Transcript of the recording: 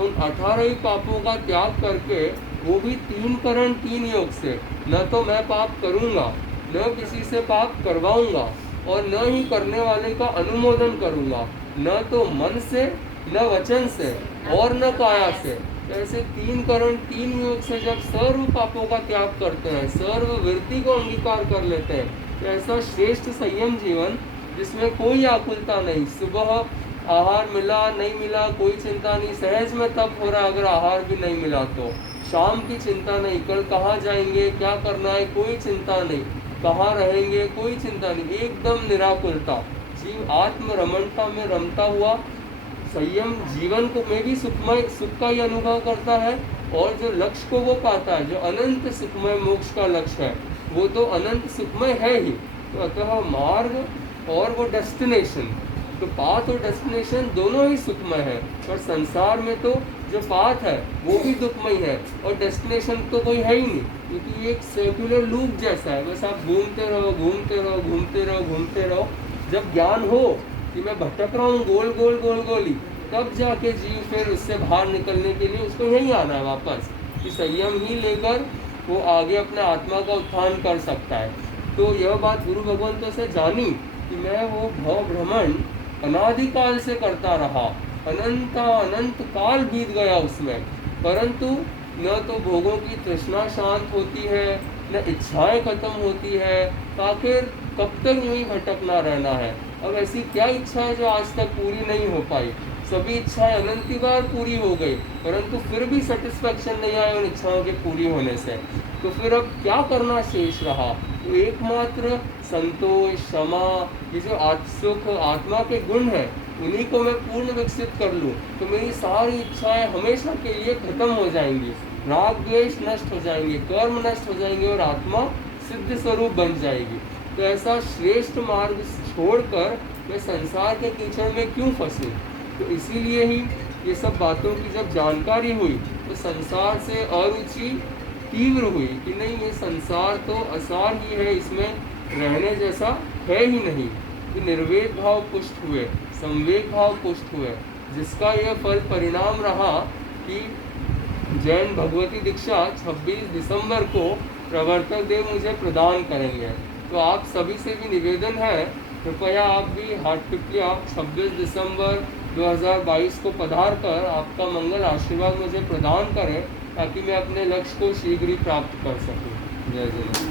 तो उन 18 ही पापों का त्याग करके, वो भी 3 करण 3 योग से, न तो मैं पाप करूँगा, न किसी से पाप करवाऊँगा, और न ही करने वाले का अनुमोदन करूँगा, न तो मन से, न वचन से, और न काया से। ऐसे 3 करण 3 योग से जब सर्व पापों का त्याग करते हैं, सर्व वृत्ति को अंगीकार कर लेते हैं, तो ऐसा श्रेष्ठ संयम जीवन जिसमें कोई आकुलता नहीं। सुबह आहार मिला नहीं मिला कोई चिंता नहीं, सहज में तप हो रहा अगर आहार भी नहीं मिला तो। शाम की चिंता नहीं, कल कहाँ जाएंगे, क्या करना है, कोई चिंता नहीं, कहाँ रहेंगे कोई चिंता नहीं, एकदम निराकुलता। जीव आत्म रमणता में रमता हुआ संयम जीवन को में भी सुखमय सुख का ही अनुभव करता है, और जो लक्ष्य को वो पाता है, जो अनंत सुखमय मोक्ष का लक्ष्य है, वो तो अनंत सुखमय है ही। तो अतः मार्ग और वो डेस्टिनेशन, तो पाथ और डेस्टिनेशन दोनों ही सुखमय है। पर संसार में तो जो पाथ है वो भी दुखमय है, और डेस्टिनेशन तो कोई है ही नहीं, क्योंकि ये एक सर्कुलर लूप जैसा है। बस आप घूमते रहो घूमते रहो घूमते रहो घूमते रहो। जब ज्ञान हो कि मैं भटक रहा हूँ गोल गोल गोल गोली, तब जाके जीव फिर उससे बाहर निकलने के लिए उसको यही आना है वापस, कि संयम ही लेकर वो आगे अपने आत्मा का उत्थान कर सकता है। तो यह बात गुरु भगवंतों से जानी कि मैं वो भव भ्रमण अनादिकाल से करता रहा, अनंत काल बीत गया उसमें, परंतु न तो भोगों की तृष्णा शांत होती है, न इच्छाएं खत्म होती है, तो आखिर कब तक यूं ही भटकना रहना है। अब ऐसी क्या इच्छा है जो आज तक पूरी नहीं हो पाई? सभी इच्छाएं अनंत बार पूरी हो गई, परंतु फिर भी सेटिस्फेक्शन नहीं आया उन इच्छाओं के पूरी होने से। तो फिर अब क्या करना शेष रहा? तो एकमात्र संतोष, क्षमा, ये जो सुख आत्मा के गुण है, उन्हीं को मैं पूर्ण विकसित कर लूँ, तो मेरी सारी इच्छाएं हमेशा के लिए खत्म हो जाएंगी, राग द्वेष नष्ट हो जाएंगे, कर्म नष्ट हो जाएंगे, और आत्मा सिद्ध स्वरूप बन जाएगी। तो ऐसा श्रेष्ठ मार्ग छोड़कर मैं संसार के कीचड़ में क्यों फंसूं? तो इसीलिए ही ये सब बातों की जब जानकारी हुई, तो संसार से अरुचि तीव्र हुई कि नहीं, ये संसार तो असार ही है, इसमें रहने जैसा है ही नहीं। तो निर्वेद भाव पुष्ट हुए, संवेग भाव पुष्ट हुए, जिसका यह फल परिणाम रहा कि जैन भगवती दीक्षा 26 दिसंबर को प्रवर्तक देव मुझे प्रदान करेंगे। तो आप सभी से भी निवेदन है, कृपया आप भी हार्टफुली आप 26 दिसंबर 2022 को पधार कर आपका मंगल आशीर्वाद मुझे प्रदान करें, ताकि मैं अपने लक्ष्य को शीघ्र ही प्राप्त कर सकूं। जय जय।